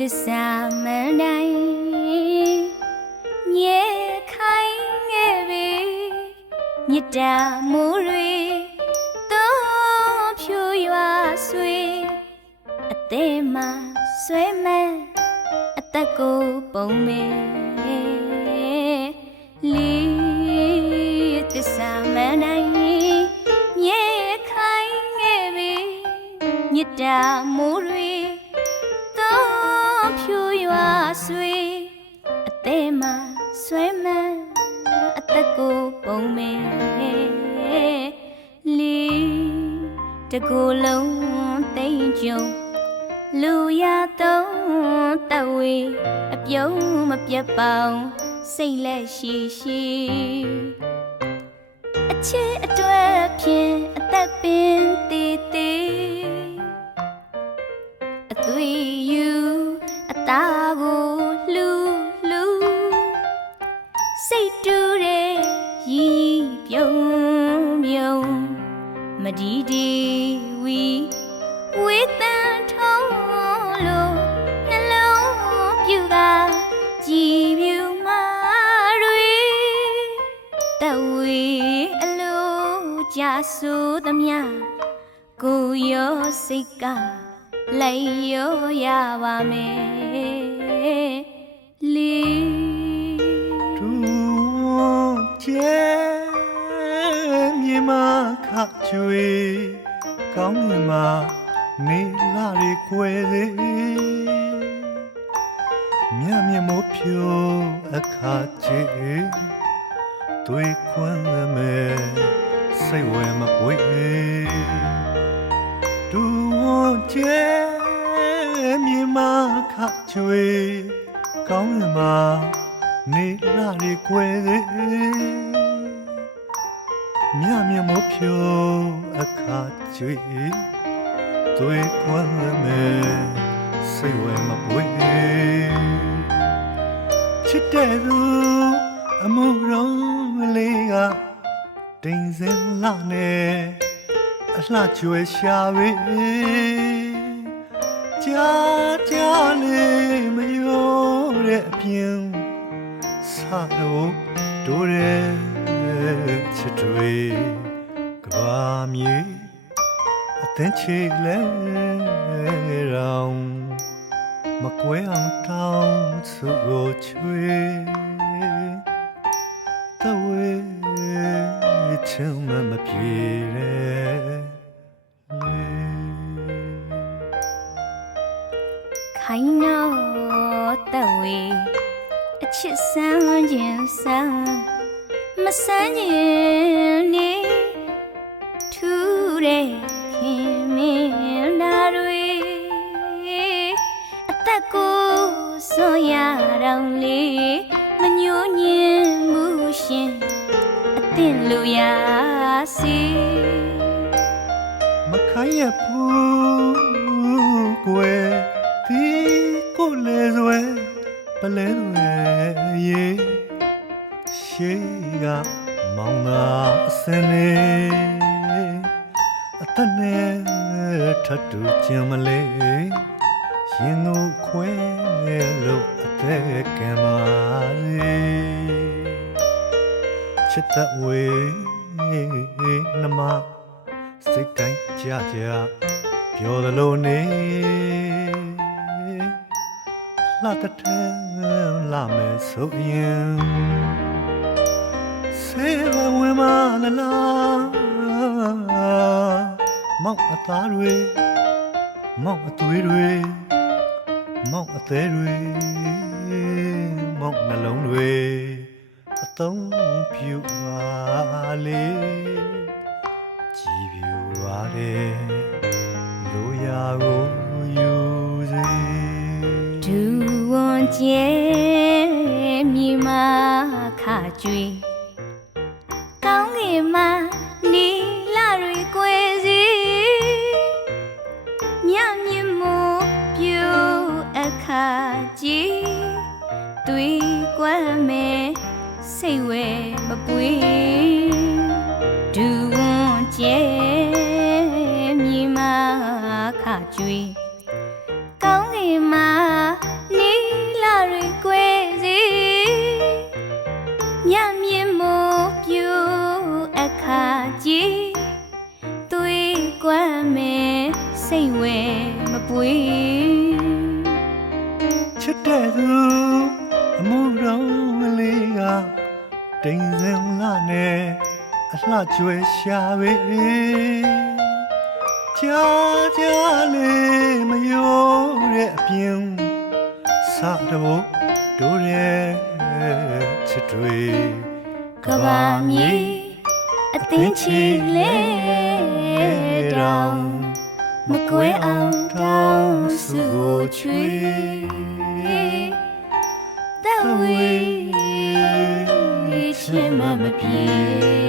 သစ္စာမန်တိုင်းမြေခိုင်ငယ်ပြီမြစ်တာမိုးတွေသောဖြူရွာဆွေအသေးမှဆွဲမအသက်ကိုပုံမဲလီသစ္စာမန်တိုင်းမြေခိုင်ငယ်ပြီမြစ်တာမိုး ဆွေအသေးမှဆွဲမအသက်ကိုပုံမဲလီတကူလုံးသိမ့်ကြုံလူရသုံးတဝေအပြုံးမပြတ်ပေါင်းစိတ်လက်ရှိရှိအချစ်အတွက်ဖြင့်အသက်ပင်တည်တည် ကြဆိုသမျှကိုရောစိတ်ကလိုက်ရောရပါမယ်လီတူကျဲမြေမခချွေကောင်းမြင်မှာနေလာရီကွယ်စေမြတ်မြတ်မို့ဖြိုးအခါချေတွေ့ခွန်းမဲ့ စိတ်ဝဲမပွေတူကျဲမြေမခချွေကောင်းမြင်မှာနေလာရီကွယ်စေမြမြမဖြိုအခါကျွေတွေ့ခွန်းမဲ့စိတ်ဝဲမပွေချစ်တဲ့သူအမှုရောလေးက တိမ်စင်လာနေအလှကျွဲရှာပေကြာကြာလေးမရောတဲ့အပြင်စာလို့ဒိုရဲချစ်တွေကဘာမြေအသင်ချီလဲရောင်မကွဲအောင်တောင်းစုကိုချွေတဝဲ ချင်မမပြေလေခိုင်နောတဝေအချစ်ဆန်းခြင်းဆန်းမဆန်းခြင်းနေထူးတဲ့ခင်မင်းလာတွေအသက်ကိုစွန့်ရတော့လေ အသင့်လို့ရစီမခိုင်းရဖူးကွယ်ဒီကိုလေစွဲပလဲစွဲရေရှေးကမောင်သာအစင်းလေးအတနဲ့ထတ်တူကျင်မလေးရင်ကိုခွဲလို့အသက်ကံပါလေ ချစ်တဲ့ဝေနမစိတ်တိုင်းကြကြပြောသလိုနေလာတထဲလာမယ်ဆိုရင်ဆေးဝင်မလာလာမောက်အသားတွေမောက်အသွေးတွေမောက်အသေးတွေမောက်နှလုံးတွေအ သုံးပြုပါလေကြည်ပြူပါတယ်လိုရာကိုယူစေဒူဝန်ကျဲမြေမာခကြွေကော ပွေဒူဝွန်ကျဲမြေမာခကျွေကောင်းကင်မှာနီလာတွေကွဲစီမြမြင်မို့ပြူအခါကြီးသွေးကွမ်းမဲစိတ်ဝဲမပွေချစ်တဲ့သူအမှုတော် တိမ်စင်လာနဲ့အလှကျွဲရှာပေကြာကြာလေးမယိုးတဲ့အပြင်စတော့တို့ရဲ့ချစ်တွေကဘာမြေအသင်းချီလေတောင်မကွဲအောင်တောင်းစုကိုချွေတဝေး ချင်းမမပြေ